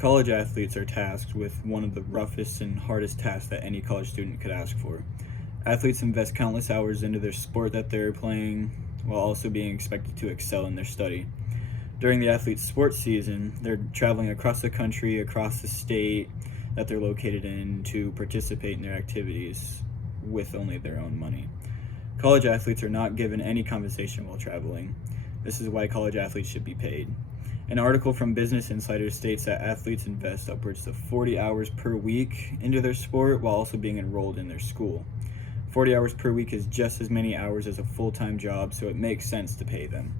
College athletes are tasked with one of the roughest and hardest tasks that any college student could ask for. Athletes invest countless hours into their sport that they're playing while also being expected to excel in their study. During the athlete's sports season, they're traveling across the country, across the state that they're located in to participate in their activities with only their own money. College athletes are not given any compensation while traveling. This is why college athletes should be paid. An article from Business Insider states that athletes invest upwards of 40 hours per week into their sport while also being enrolled in their school. 40 hours per week is just as many hours as a full-time job, so it makes sense to pay them.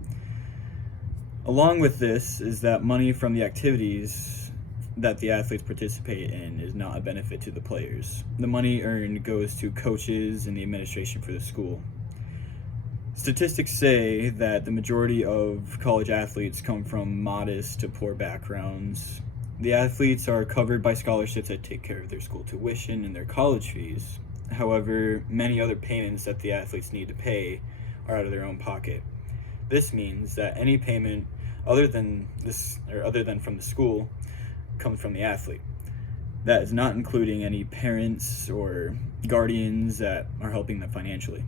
Along with this is that money from the activities that the athletes participate in is not a benefit to the players. The money earned goes to coaches and the administration for the school. Statistics say that the majority of college athletes come from modest to poor backgrounds. The athletes are covered by scholarships that take care of their school tuition and their college fees. However, many other payments that the athletes need to pay are out of their own pocket. This means that any payment other than from the school comes from the athlete. That is not including any parents or guardians that are helping them financially.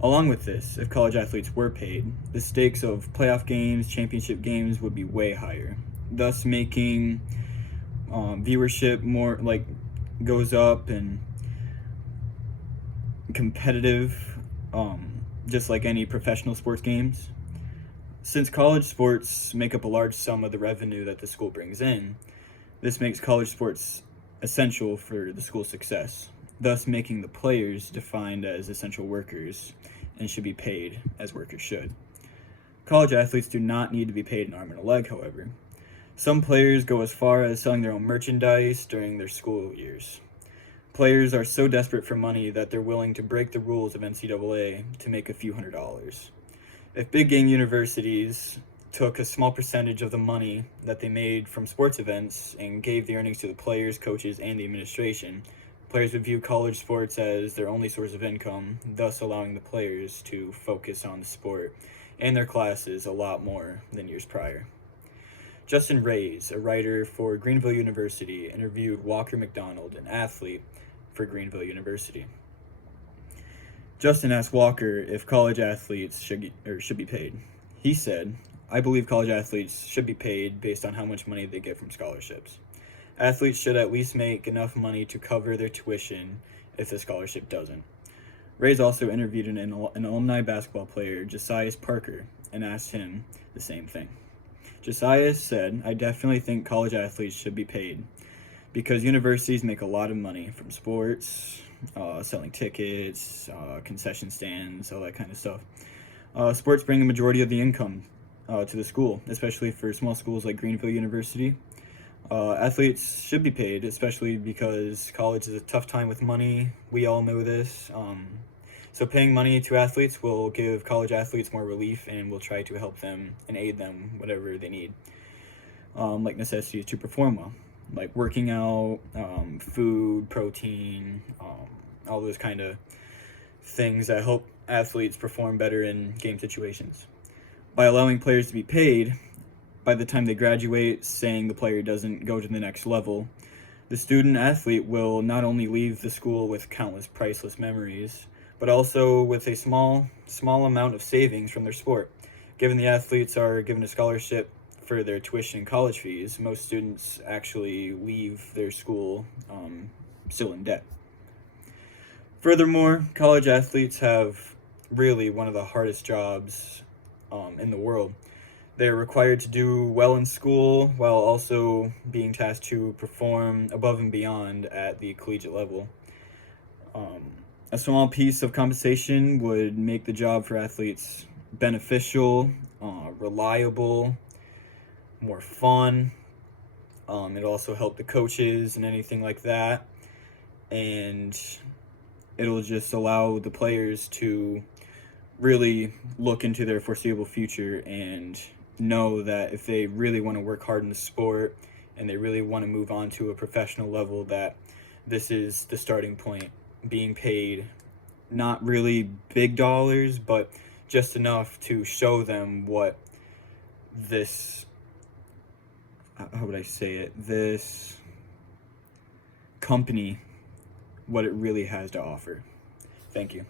Along with this, if college athletes were paid, the stakes of playoff games, championship games would be way higher, thus making viewership more goes up and competitive, just like any professional sports games. Since college sports make up a large sum of the revenue that the school brings in, this makes college sports essential for the school's success, thus making the players defined as essential workers and should be paid as workers should. College athletes do not need to be paid an arm and a leg, however. Some players go as far as selling their own merchandise during their school years. Players are so desperate for money that they're willing to break the rules of NCAA to make a few $100s. If big game universities took a small percentage of the money that they made from sports events and gave the earnings to the players, coaches, and the administration, players would view college sports as their only source of income, thus allowing the players to focus on the sport and their classes a lot more than years prior. Justin Reyes, a writer for Greenville University, interviewed Walker McDonald, an athlete for Greenville University. Justin asked Walker if college athletes should be paid. He said, "I believe college athletes should be paid based on how much money they get from scholarships. Athletes should at least make enough money to cover their tuition if the scholarship doesn't." Reyes also interviewed an alumni basketball player, Josias Parker, and asked him the same thing. Josias said, "I definitely think college athletes should be paid because universities make a lot of money from sports, selling tickets, concession stands, all that kind of stuff. Sports bring a majority of the income to the school, especially for small schools like Greenville University. Athletes should be paid, especially because college is a tough time with money. We all know this. So paying money to athletes will give college athletes more relief and will try to help them and aid them whatever they need, like necessities to perform well, like working out, food, protein, all those kind of things that help athletes perform better in game situations. By allowing players to be paid, by the time they graduate, saying the player doesn't go to the next level, the student athlete will not only leave the school with countless priceless memories, but also with a small amount of savings from their sport. Given the athletes are given a scholarship for their tuition and college fees, most students actually leave their school still in debt. Furthermore, college athletes have really one of the hardest jobs in the world. They're required to do well in school while also being tasked to perform above and beyond at the collegiate level. A small piece of compensation would make the job for athletes beneficial, reliable, more fun. It'll also help the coaches and anything like that. And it'll just allow the players to really look into their foreseeable future and know that if they really want to work hard in the sport and they really want to move on to a professional level, that this is the starting point, being paid not really big dollars, but just enough to show them what this how would I say it, this company what it really has to offer. Thank you.